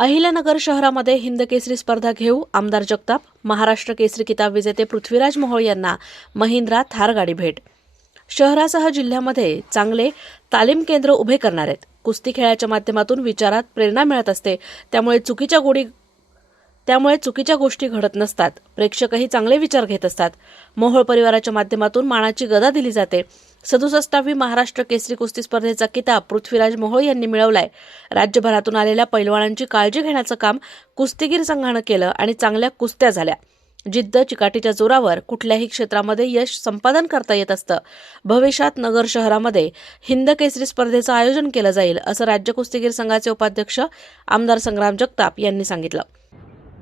अहिल्यानगर शहरामध्ये हिंद केसरी स्पर्धा घेऊ आमदार जगताप. महाराष्ट्र केसरी किताब विजेते पृथ्वीराज मोहोळ यांना महिंद्रा थार गाडी भेट. शहरासह जिल्ह्यामध्ये चांगले तालीम केंद्र उभे करणार आहेत. कुस्ती खेळाच्या माध्यमातून विचारात प्रेरणा मिळत असते, त्यामुळे चुकीच्या गोष्टी घडत नसतात. प्रेक्षकही चांगले विचार घेत असतात. मोहोळ परिवाराच्या माध्यमातून मानाची गदा दिली जाते. 67वी महाराष्ट्र केसरी कुस्ती स्पर्धेचा किताब पृथ्वीराज मोहोळ यांनी मिळवलाय. राज्यभरातून आलेल्या पैलवानांची काळजी घेण्याचं काम कुस्तीगीर संघानं केलं आणि चांगल्या कुस्त्या झाल्या. जिद्द चिकाटीच्या जोरावर कुठल्याही क्षेत्रामध्ये यश संपादन करता येत असतं. भविष्यात नगर शहरामध्ये हिंद केसरी स्पर्धेचं आयोजन केलं जाईल, असं राज्य कुस्तीगीर संघाचे उपाध्यक्ष आमदार संग्राम जगताप यांनी सांगितलं.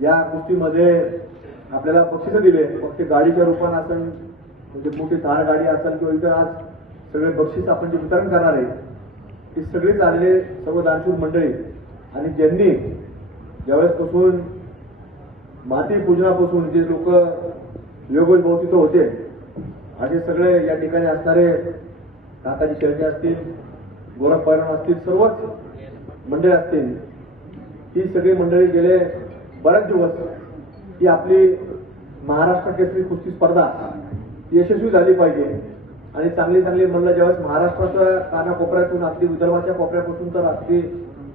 या कुस्तीमध्ये आपल्याला बक्षीस दिले, फक्त गाडीच्या रूपाने असेल, म्हणजे मोठी थार गाडी असेल किंवा इतर आज सगळे बक्षीस आपण जे वितरण करणार आहे ती सगळीच आलेले सर्व दानशूर मंडळी आणि ज्यांनी ज्यावेळेसपासून माती पूजनापासून जे लोक योगेश भाऊ तिथं होते, असे सगळे या ठिकाणी असणारे काकाजी शेळके असतील, गोरख पैलवान असतील, सर्वच मंडळी असतील, ही सगळी मंडळी गेले बरेच दिवस ही आपली महाराष्ट्र केसरी कुस्ती स्पर्धा यशस्वी झाली पाहिजे आणि चांगली म्हणलं ज्यावेळेस महाराष्ट्राच्या कानाकोपऱ्यातून अगदी विदर्भाच्या कोपऱ्यापासून तर अगदी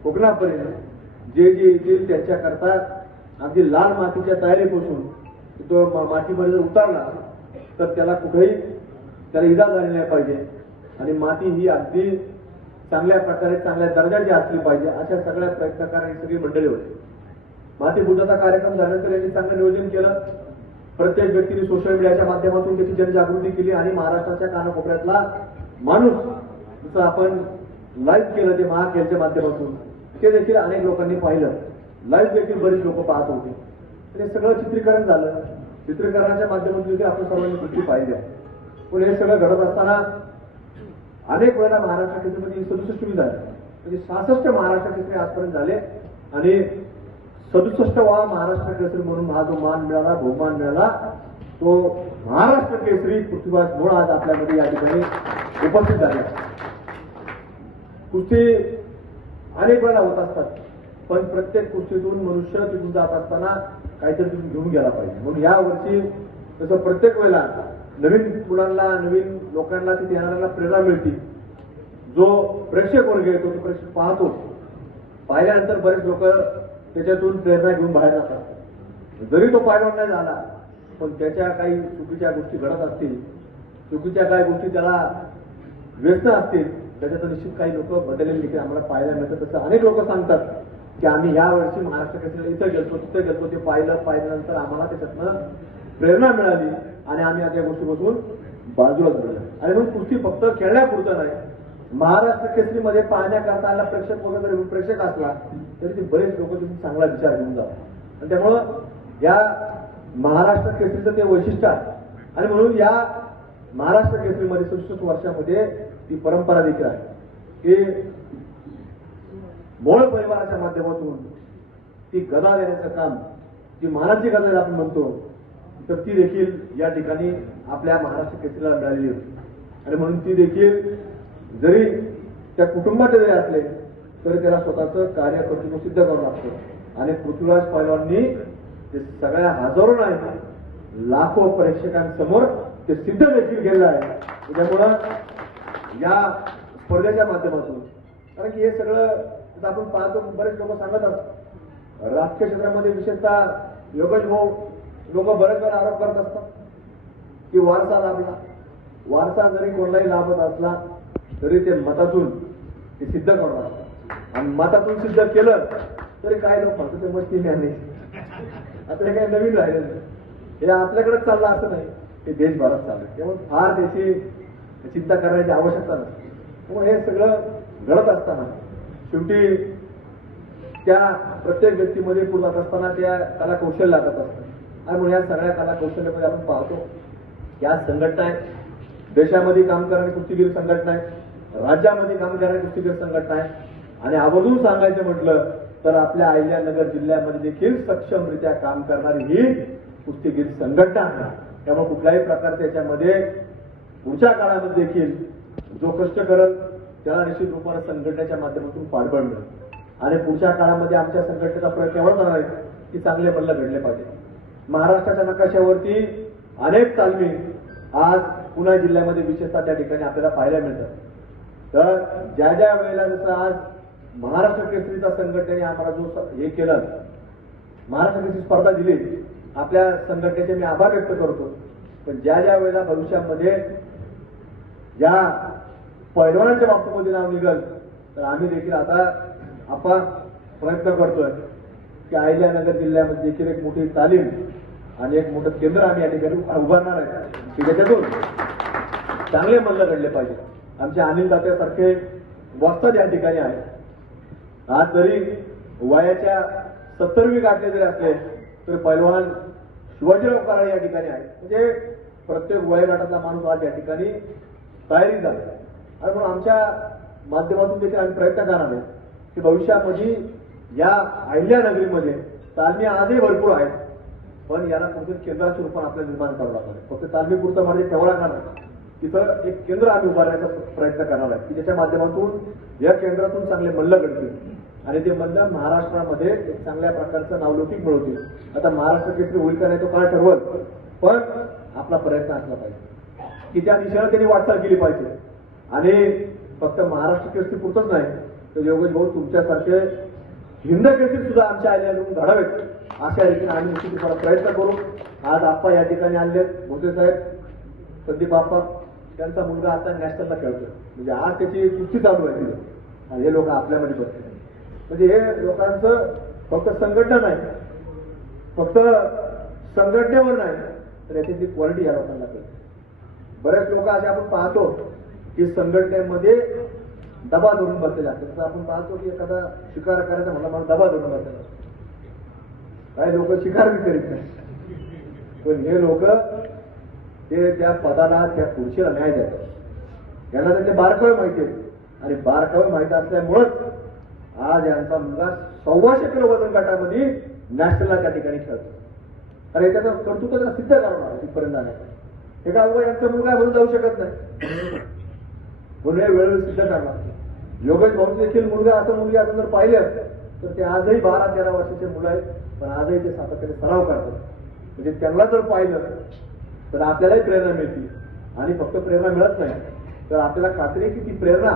कोकणापर्यंत जे येतील त्यांच्याकरता अगदी लाल मातीच्या तयारीपासून तो मातीमध्ये जर उतारला तर त्याला कुठेही त्याला इजा झाली नाही पाहिजे आणि माती ही अगदी चांगल्या प्रकारे चांगल्या दर्जाची असली पाहिजे, अशा सगळ्या प्रयत्न करणारी सगळी मंडळी होती. माती पूजनाचा कार्यक्रम झाल्यानंतर यांनी चांगलं नियोजन केलं. प्रत्येक व्यक्तीने सोशल मीडियाच्या माध्यमातून त्याची जनजागृती केली आणि महाराष्ट्राच्या कानाकोपऱ्यातला माणूस जसं आपण लाईव्ह केलं ते महाखेळच्या माध्यमातून ते देखील अनेक लोकांनी पाहिलं. लाईव्ह देखील बरेच लोक पाहत होते. हे सगळं चित्रीकरण झालं. चित्रीकरणाच्या माध्यमातून देखील आपण सर्वांनी गोष्टी पाहिल्या. पण हे सगळं घडत असताना अनेक वेळा महाराष्ट्र केसरीमध्ये 67वी झाली, म्हणजे 66 महाराष्ट्र केसरी आजपर्यंत झाले आणि 67वा महाराष्ट्र केसरी म्हणून हा जो मान मिळाला, बहुमान मिळाला, तो महाराष्ट्र केसरी पृथ्वीराज मोहोळ आज आपल्यामध्ये या ठिकाणी उपस्थित झाले. कुस्ती अनेक वेळा होत असतात, पण प्रत्येक कुस्तीतून मनुष्य तिथून जात असताना काहीतरी तिथून घेऊन गेला पाहिजे. म्हणून या वर्षी तसं प्रत्येक वेळेला नवीन मुलांना, नवीन लोकांना तिथे येणाऱ्यांना प्रेरणा मिळते. जो प्रेक्षक वर्ग येतो तो प्रेक्षक पाहतो, पाहिल्यानंतर बरेच लोक त्याच्यातून प्रेरणा घेऊन बाहेर जातात. जरी तो पैलवान नाही झाला, पण त्याच्या काही चुकीच्या गोष्टी घडत असतील, चुकीच्या काही गोष्टी त्याला व्यस्त असतील, त्याच्यात निश्चित काही लोक बदललेले देखील आम्हाला पाहायला मिळतात. तसं अनेक लोक सांगतात की आम्ही या वर्षी महाराष्ट्र केसरीला इथं गेलतो, तिथं गेलतो, ते पाहिल्यानंतर आम्हाला त्याच्यातनं प्रेरणा मिळाली आणि आम्ही आता या गोष्टीपासून बाजूला झालो. आणि म्हणून कुस्ती फक्त खेळण्यापुरतं नाही, महाराष्ट्र केसरीमध्ये पाहण्याकरता आला प्रेक्षक वगैरे प्रेक्षक असला तरी ते बरेच लोक तुम्ही चांगला विचार घेऊन जातात आणि त्यामुळं या महाराष्ट्र केसरीचं ते वैशिष्ट्य आहे. आणि म्हणून या महाराष्ट्र केसरीमध्ये 67 वर्षामध्ये ती परंपरा देखील आहे की मोहोळ परिवाराच्या माध्यमातून ती गदा देण्याचं काम, जी मानाची गदा आपण म्हणतो, तर ती देखील या ठिकाणी आपल्या महाराष्ट्र केसरीला मिळालेली होती. आणि म्हणून ती देखील जरी त्या कुटुंबाचे जरी असले तरी त्याला स्वतःचं कार्य कर्तृत्व सिद्ध करावं लागतं. आणि पृथ्वीराज पैलवाननी ते सगळ्या हजारो नाही लाखो प्रेक्षकांसमोर ते सिद्ध देखील केलेलं आहे. त्यामुळं या स्पर्धेच्या माध्यमातून, कारण की हे सगळं आपण पाहतो, बरेच लोक सांगत असतात राजकीय क्षेत्रामध्ये विशेषतः योगेश भाऊ लोक बरेच वेळा आरोप करत असतात की वारसा लाभला. वारसा जरी कोणालाही लाभत असला तरी ते मतातून ते सिद्ध करणार असतात आणि मतातून सिद्ध केलं तरी काय लोक म्हणतात ते मस्ती नाही. आता हे काही नवीन राहिलेलं नाही, हे आपल्याकडेच चाललं असं नाही, हे देशभरात चाललं. त्यामुळे फार त्याची चिंता करण्याची आवश्यकता नसते. त्यामुळे हे सगळं घडत असताना शेवटी त्या प्रत्येक व्यक्तीमध्ये पुढे जात असताना त्या कला कौशल्य लागत असतात. आणि म्हणून या सगळ्या कला कौशल्यामध्ये आपण पाहतो या संघटना आहे, देशामध्ये काम करणारी कुस्तीगीर संघटना आहे, राज्यामध्ये काम करणारी कुस्तीगीर संघटना आहे आणि आवर्जून सांगायचं म्हटलं तर आपल्या अहिल्यानगर जिल्ह्यामध्ये देखील सक्षमरित्या काम करणारी ही कुस्तीगीर संघटना आहे. त्यामुळे कुठल्याही प्रकारच्या याच्यामध्ये पुढच्या काळामध्ये देखील जो कष्ट करेल त्याला निश्चित रूपाने संघटनेच्या माध्यमातून पाठबळ मिळेल. आणि पुढच्या काळामध्ये आमच्या संघटनेचा प्रयत्न एवढा राहणार आहे की चांगले मल्ल घडले पाहिजे. महाराष्ट्राच्या नकाशावरती अनेक तालमी आज पुणे जिल्ह्यामध्ये विशेषतः त्या ठिकाणी आपल्याला पाहायला मिळतात. तर ज्या ज्या वेळेला जसं आज महाराष्ट्र केसरीचा संघटनेने आम्हाला जो हे केलं, महाराष्ट्र केसरी स्पर्धा दिली, आपल्या संघटनेचे मी आभार व्यक्त करतो. पण ज्या ज्या वेळेला भविष्यामध्ये या पैलवानांच्या बाबतीमध्ये नाव निघाल तर आम्ही देखील आता आपण प्रयत्न करतोय की अहिल्यानगर जिल्ह्यामध्ये देखील एक मोठी तालीम आणि एक मोठं केंद्र आम्ही या ठिकाणी उभारणार आहे की ज्याच्यातून चांगले मल्ल घडले पाहिजे. आमचे अनिल दात्यासारखे वस्ताद या ठिकाणी आहेत. आज जरी वयाच्या 70वी गाठले जरी असले तर पैलवान शिवाजीराव कराळे या ठिकाणी आहेत. म्हणजे प्रत्येक वयोगटातला माणूस आज या ठिकाणी तयारी झाला. आणि म्हणून आमच्या माध्यमातून देखील आम्ही प्रयत्न करणार आहे की भविष्यामध्ये या अहिल्यानगरीमध्ये तालमी आजही भरपूर आहेत, पण याला कुठेतरी केंद्राचं रूपात आपल्याला निर्माण करावं लागणार आहे. फक्त तालमीपुरतं म्हणजे ठेवा लागणार नाही. तिथं एक केंद्र आम्ही उभारण्याचा प्रयत्न करणार आहे की ज्याच्या माध्यमातून या केंद्रातून चांगले मल्ल घडतील आणि ते मल्ल महाराष्ट्रामध्ये एक चांगल्या प्रकारचं नावलौकिक मिळवतील. आता महाराष्ट्र केसरी होईल का नाही तो काळ ठरवल, पण आपला प्रयत्न असला पाहिजे की त्या दिशेला त्यांनी वाटचाल केली पाहिजे. आणि फक्त महाराष्ट्र केसरी पुरतच नाही तर योगेश भाऊ तुमच्यासारखे हिंद केसरी सुद्धा आमच्या आल्याकडून घडावेत अशा रीतीने आम्ही निश्चित प्रयत्न करू. आज आप्पा या ठिकाणी आणले, भोसे साहेब, संदीप आप्पा, त्यांचा मुलगा आता नॅशनलला खेळतोय. म्हणजे आज त्याची कुस्ती चालू आहे तिथे आणि हे लोक आपल्यामध्ये बसले. म्हणजे हे लोकांचं फक्त संघटना नाही, फक्त संघटनेवर नाही तर याची क्वालिटी या लोकांना कळते. बरेच लोक असे आपण पाहतो की संघटनेमध्ये दबा धरून बसलेले असतात. तसं आपण पाहतो की एखादा शिकार करायचा म्हणला म्हणून दबा धरून बसलेला असतो. काही लोक शिकार बी करीत नाही, पण हे लोक ते त्या पदाला त्या खुर्चीला न्याय देतात. यांना त्याचे बारकावे माहिती आहेत आणि बारकावे माहिती असल्यामुळेच आज यांचा मुलगा 125 किलो वजन गटामध्ये नॅशनलला त्या ठिकाणी खेळतो. अरे त्याचा कर्तृत्व त्याला सिद्ध करणार तिथपर्यंत जाण्याचा. हे का यांचा मुलगा म्हणून जाऊ शकत नाही, म्हणून हे वेळोवेळी सिद्ध करणार. योगेश भाऊ देखील मुलगा असं मुलगी असं जर पाहिलं तर ते आजही 12-13 वर्षाचे मुलं आहेत, पण आजही ते सातत्याने सराव करतात. म्हणजे त्यांना जर पाहिलं तर आपल्यालाही प्रेरणा मिळते. आणि फक्त प्रेरणा मिळत नाही तर आपल्याला खात्री आहे की ती प्रेरणा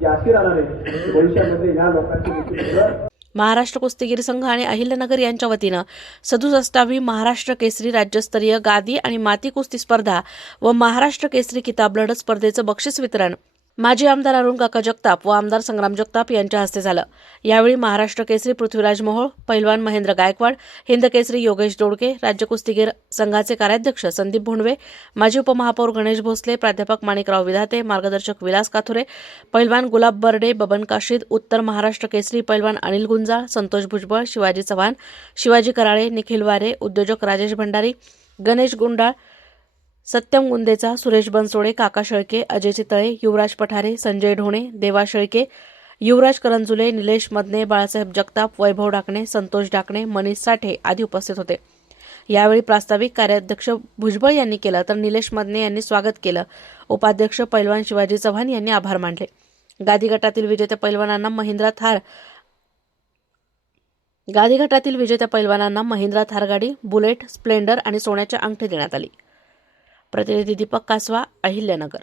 ती अशी राहणार आहे भविष्यामध्ये ह्या लोकांची देखील. महाराष्ट्र कुस्तीगीर संघ आणि अहिल्यानगर यांच्या वतीनं 67वी महाराष्ट्र केसरी राज्यस्तरीय गादी आणि माती कुस्ती स्पर्धा व महाराष्ट्र केसरी किताब लढत स्पर्धेचं बक्षीस वितरण माजी आमदार अरुण काका जगताप व आमदार संग्राम जगताप यांच्या हस्ते झालं. यावेळी महाराष्ट्र केसरी पृथ्वीराज मोहोळ, पैलवान महेंद्र गायकवाड, हिंद केसरी योगेश दोडके, राज्य कुस्तीगीर संघाचे कार्याध्यक्ष संदीप भोंडवे, माजी उपमहापौर गणेश भोसले, प्राध्यापक माणिकराव विधाते, मार्गदर्शक विलास काथुरे, पैलवान गुलाब बर्डे, बबन काशीद, उत्तर महाराष्ट्र केसरी पैलवान अनिल गुंजाळ, संतोष भुजबळ, शिवाजी चव्हाण, शिवाजी कराळे, निखिल वारे, उद्योजक राजेश भंडारी, गणेश गुंडाळ, सत्यम गुंदेचा, सुरेश बनसोडे, काका शेळके, अजय चितळे, युवराज पठारे, संजय ढोणे, देवा शेळके, युवराज करंजुले, निलेश मदने, बाळासाहेब जगताप, वैभव डाकणे, संतोष डाकणे, मनीष साठे आदी उपस्थित होते. यावेळी प्रास्ताविक कार्याध्यक्ष भुजबळ यांनी केलं तर निलेश मदने यांनी स्वागत केलं. उपाध्यक्ष पैलवान शिवाजी चव्हाण यांनी आभार मानले. गादी गटातील विजेत्या पैलवानांना महिंद्रा थार गाडी, बुलेट, स्प्लेंडर आणि सोन्याच्या अंगठी देण्यात आली. प्रतिनिधी दीपक कासवा, अहिल्यानगर.